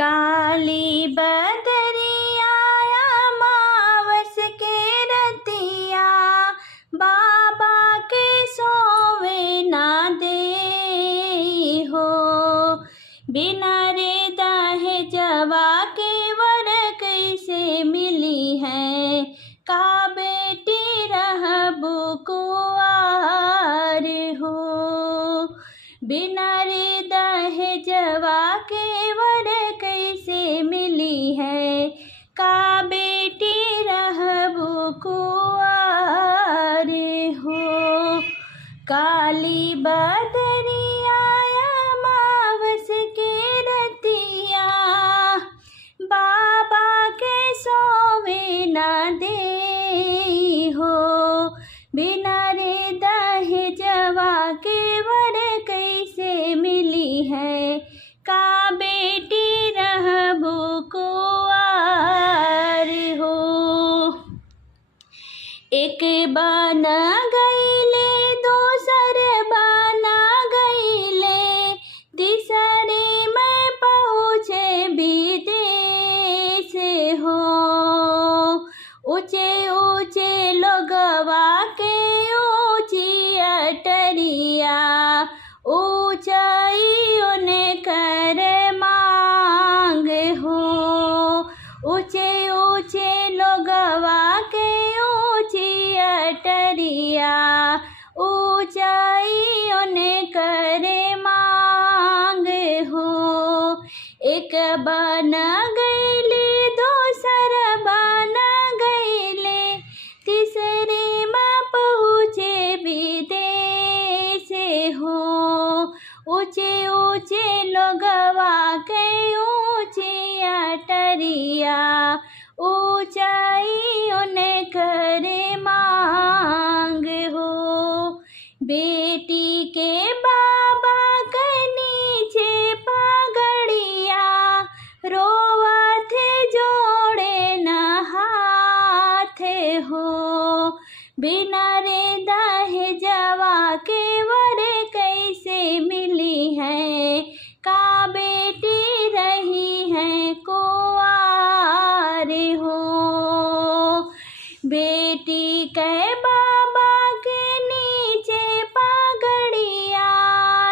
काली बदरिया अमावस के रतिया, बाबा के सोवे ना दे हो। बिना रे दहेजवा के वर कैसे मिली है, का बेटी रहबो कुंवार हो। बिना रे दहेजवा के वर कैसे मिली है, का बेटी रहबो कुंवार हो। काली बदरिया अमावस के रतिया, बाबा के सोवे ना दे हो। बिना रे दहेजवा के वर कैसे मिली है, का बेटी रहबो कुंवार हो। एक बना गईले दोसर बना गईले, तीसरे में पहुँचे विदेश हो। ऊंचे ऊंचे लोगवा के ऊंची अटरिया, ऊंचाइयों ने कर मांग हो। ऊंचे ऊंचे लोगवा के ऊंची अटरिया, ऊंचाइयों ने कर मांग हो। एक बना गईले दोसर बना गईले, तीसरे में पहुँचे विदेश हो। ऊंचे ऊंचे लोगवा के ऊंची अटरिया, ऊंचाइयों ने करे मांग हो। बेटी के बाबा के नीचे पगड़िया, रोवा थे जोड़े न हाथ हो। बिना रे दहेजवा के वर कैसे मिली है, का बेटी रही है कुंवार हो। बेटी के बाबा के नीचे पगड़िया,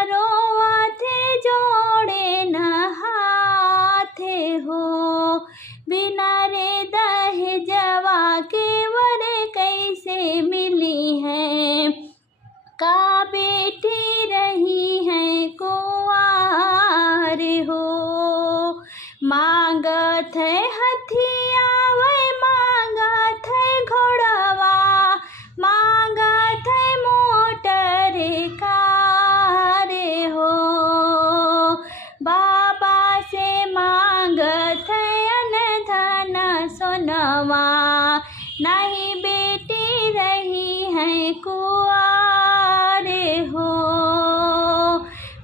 रोवा थे जोड़े न हाथ हो। बिना रे दहेजवा के वर कैसे मिली है, का बेटी रही है कुंवार हो। मांगत है हथिया वै मांगत है घोड़वा, मांगत है मोटर कार हो। बाबा से मांगत है अन्न धन सोनवा, नहीं बेटी रही है कुंवार हो।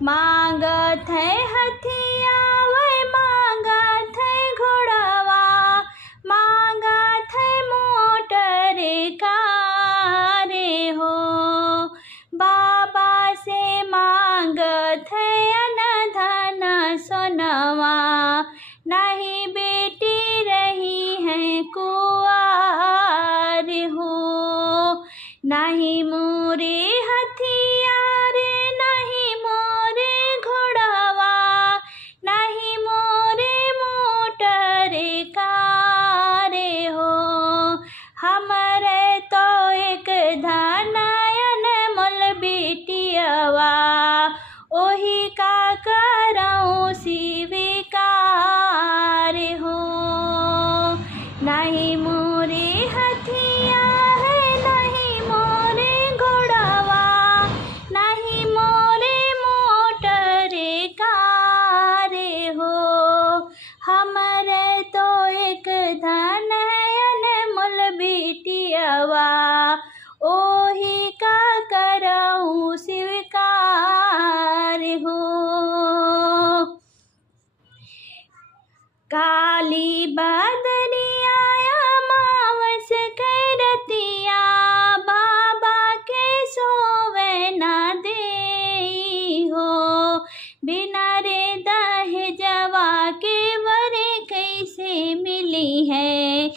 मांगत है हथिया वै मांगत है घोड़वा, मांगत है मोटर कार हो। बाबा से मांगत है अन्न धन सोनवा, नहीं बेटी रही है कुंवार हो। नहीं मोरे हथियार नहीं मोरे घोड़वा, नहीं मोरे मोटर कार हो। हमरे तो एक धनयन मोल बेटियवा, ओही का करऊँ स्वीकार हो। नहीं मोरे हथिया है नहीं मोरे घोड़वा, नहीं मोरे मोटर कार हो। हमरे तो एक धनयन मोल बेटियवा, ओही का करऊँ स्वीकार हो। काली बदरिया अमावस के रतिया, बाबा के सोवे ना दे हो। बिना रे दहेजवा के नहीं है।